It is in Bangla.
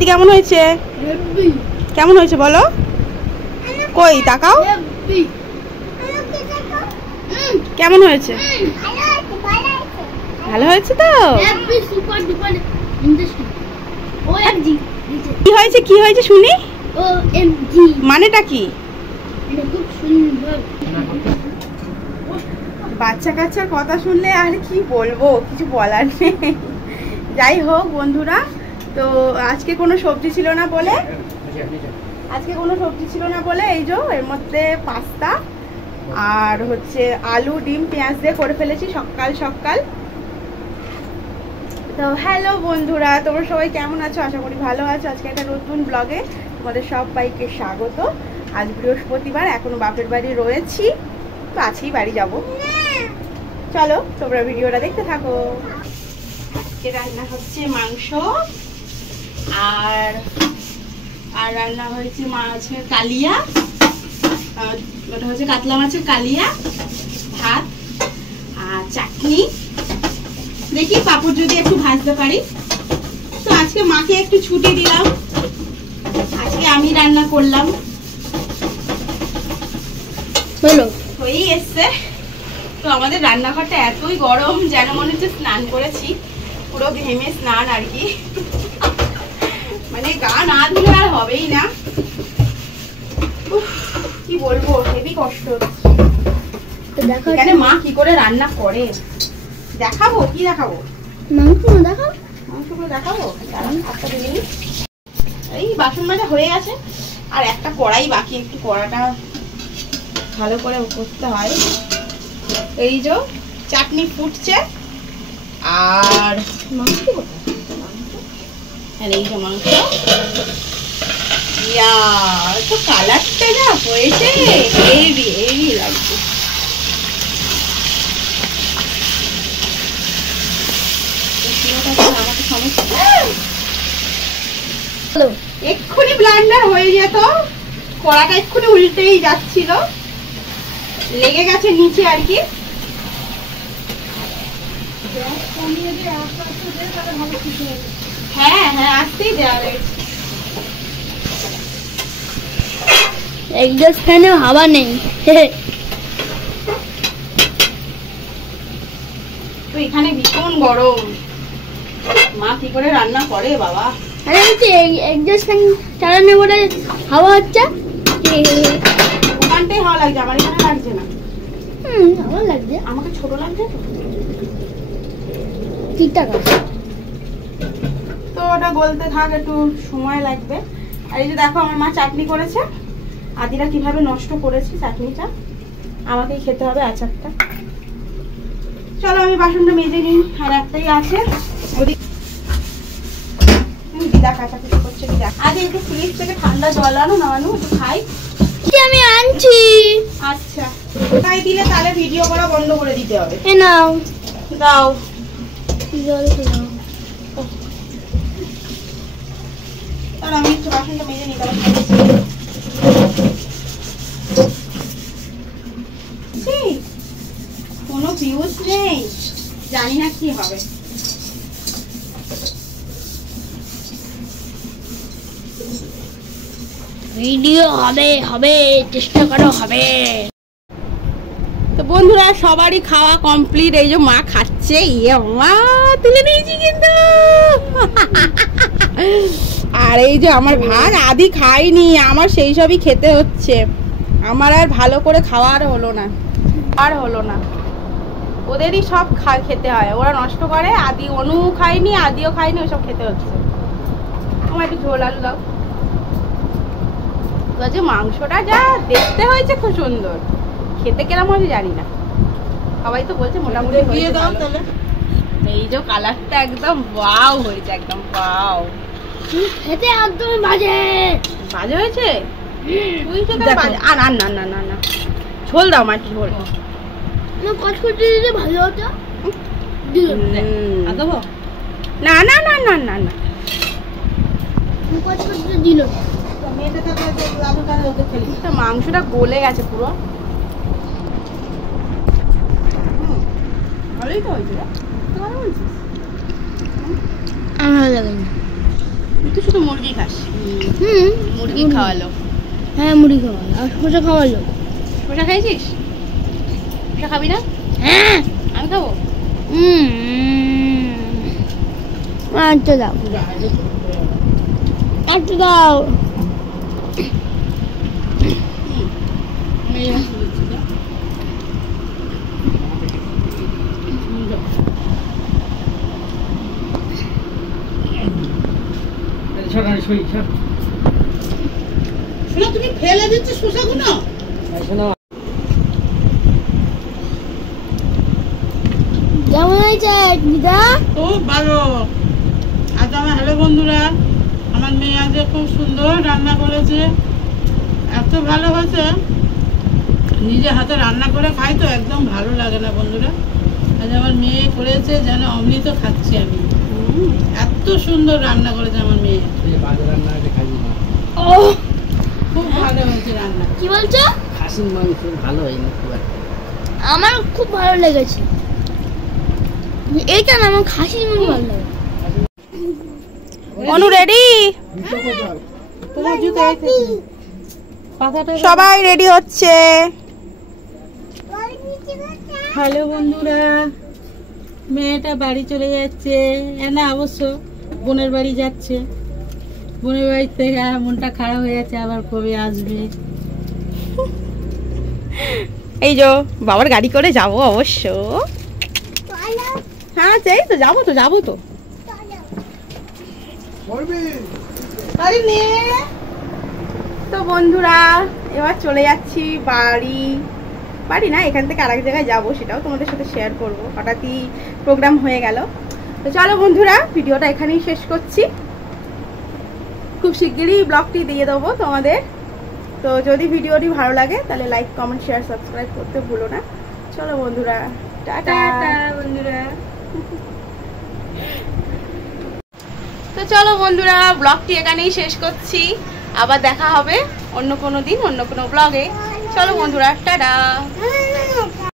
আদি কেমন হয়েছে? কেমন হয়েছে বলো? কই তাকাও, কেমন হয়েছে? ভালো হয়েছে তো? কি হয়েছে কি হয়েছে শুনি, মানেটা কি? বাচ্চা কাচ্চার কথা শুনলে আর কি বলবো, কিছু বলার নেই। যাই হোক বন্ধুরা, তো আজকে কোনো সবজি ছিল না বলে এই যে এর মধ্যে পাস্তা আর হচ্ছে আলু ডিম পেঁয়াজ দিয়ে করে ফেলেছি সকাল সকাল। তো হ্যালো বন্ধুরা, তোমরা সবাই কেমন আছো? আশা করি ভালো আছো। আজকে একটা নতুন ব্লগে তোমাদের সবাইকে স্বাগত। আজ বৃহস্পতিবার, এখনো বাপের বাড়ি রয়েছি, তো আজকেই বাড়ি যাব। চলো তোমরা ভিডিওটা দেখতে থাকো। আজকে রান্না হচ্ছে মাংস আর রান্না হয়েছে মাছের কালিয়া, ওটা হচ্ছে কাতলা মাছের কালিয়া, ভাত আর চাটনি। দেখি পাপড় যদি একটু ভাজতে পারি। তো আজকে মাকে একটু ছুটি দিলাম, আজকে আমি রান্না করলাম। বলো হয়েই এসছে। তো আমাদের রান্নাঘরটা এতই গরম যেন মনে হচ্ছে স্নান করেছি, পুরো ঘেমে স্নান আর কি, মানে গা না ধুলে আর হবেই না। কি বলবো, হেভি কষ্ট। এখানে মা কি করে রান্না করে দেখাবো। কি দেখাবো? মাংসগুলো দেখাবো। এই বাসন মাজা হয়ে গেছে, আর একটা কড়াই বাকি, একটু কড়াটা ভালো করে করতে হয়। এই যে চাটনি ফুটছে আর মাংস, আর এই যে মাংস। তো কালারটা যা হয়েছে হেভি হেভি লাগছে। এক্ষুনি ব্লান্ডার হয়ে যেত, কড়াটা এক্ষুনি উল্টেই যাচ্ছিল, লেগে গেছে নিচে আর কি। হ্যাঁ হ্যাঁ আসতেই দেওয়া রয়েছে। এক্সস্ট ফ্যানে হাওয়া নেই। তো এখানে ভীষণ গরম, মা কি করে রান্না করে বাবা। আরে হচ্ছে এক্সস্ট ফ্যান চালানো বলে হাওয়া হচ্ছে। ওখানটাই হাওয়া লাগছে, আমার এখানে লাগছে না। হাওয়া লাগছে, আমাকে ছোট লাগছে তো। ঠিকঠাক আছে। তো ওটা গলতে থাক, একটু সময় লাগবে। আর এই যে দেখো আমার মা চাটনি করেছে, আদিরা কিভাবে নষ্ট করেছে চাটনিটা, আমাকেই খেতে হবে আচারটা। চলো আমি বাসনটা মেজে নিই, আর একটাই আছে ওদিক। দিদা কাচাকুচি করছে, দিদা আজ একটু ফ্রিজ থেকে ঠান্ডা জল আনো না, একটু খাই। আমি আনছি। আচ্ছা তাই দিলে তাহলে ভিডিও করা বন্ধ করে দিতে হবে। এ নাও, দাও জল দাও। আর আমি একটু বাসনটা মেজে নিই। কোনো ভিউজ নেই, জানি না কি হবে। ভিডিও হবে হবে, চেষ্টা করো হবে। তো বন্ধুরা সবারই খাওয়া কমপ্লিট, এই যে মা খাচ্ছে। ইয়ে মা তুলে নিয়েছি কিন্তু। আর এই যে আমার ভাত আদি খাইনি, আমার সেই সবই খেতে হচ্ছে। আমার আর ভালো করে খাওয়া আর হলো না, ওদেরই সব খেতে হয়, ওরা নষ্ট করে। আদি অনু খায়নি, আদিও খায়নি, ওসব খেতে হচ্ছে। আমার একটু ঝোল আলু দাও। যে মাংসটা যা দেখতে হয়েছে খুব সুন্দর, খেতে কেরম হয়েছে জানি না, সবাই তো বলছে মোটামুটি। এই যে কালারটা একদম ওয়াও হয়েছে, একদম ওয়াও। খেতে একদম বাজে হয়েছে। তুই খেতে বাজে। আর না না না না না, ঝোল দাও মা, একটু ঝোল। কচকচি দিলে ভালো হতো। না না না না না না, কচকচি দিল। মাংসটা গলে গেছে পুরো, ভালোই তো হয়েছে। ভালো বলছিস, আমার ভালো লাগে না। একটু শুধু মুরগি খাস? মুরগি খাওয়ালো। হ্যাঁ মুড়ি খাওয়ালো আর শসা খাওয়ালো। শসা খাইছিস? শসা খাবি না? হ্যাঁ আমি খাবো। আচ্ছা দাও আচ্ছা দাও। শোনা তুমি ফেলে দিচ্ছ শসাগুলো। কেমন হয়েছে দিদা? খুব ভালো। আজ আমার হ্যালো বন্ধুরা, আমার মেয়ে আজ খুব সুন্দর রান্না করেছে, এত ভালো হয়েছে। নিজে হাতে রান্না করে খাই তো একদম ভালো লাগে না বন্ধুরা। আজ আমার মেয়ে করেছে যেন অমৃত খাচ্ছি আমি। এত সুন্দর রান্না করেছে আমার মেয়ে, খুব ভালো হয়েছে রান্না। কি বলছো? খাসির মাংস ভালো হয়নি খুব একটা। আমার খুব ভালো লেগেছে। এইটা না আমার খাসির মাংস ভালো লাগে। অনু রেডি? সবাই রেডি হচ্ছে। হ্যালো বন্ধুরা, মেয়েটা বাড়ি চলে যাচ্ছে না, অবশ্য বোনের বাড়ি যাচ্ছে। বোনের বাড়ি থেকে মনটা খারাপ হয়ে যাচ্ছে, আবার কবে আসবে। এই যে বাবার গাড়ি করে যাব অবশ্য। হ্যাঁ চাই তো, যাবো তো যাবো তো। তো বন্ধুরা এবার চলে যাচ্ছি বাড়ি। বাড়ি না, এখান থেকে আরেক জায়গায় যাবো, সেটাও তোমাদের সাথে শেয়ার করবো। হঠাৎই প্রোগ্রাম হয়ে গেল। তো চলো বন্ধুরা, ভিডিওটা এখানেই শেষ করছি। খুব শিগগিরই ব্লগটি দিয়ে দেবো তোমাদের। তো যদি ভিডিওটি ভালো লাগে তাহলে লাইক কমেন্ট শেয়ার সাবস্ক্রাইব করতে ভুলো না। চলো বন্ধুরা, টাটা বন্ধুরা। তো চলো বন্ধুরা, ব্লগটি এখানেই শেষ করছি। আবার দেখা হবে অন্য কোনো দিন অন্য কোনো ব্লগে। চলো বন্ধুরা, টাটা।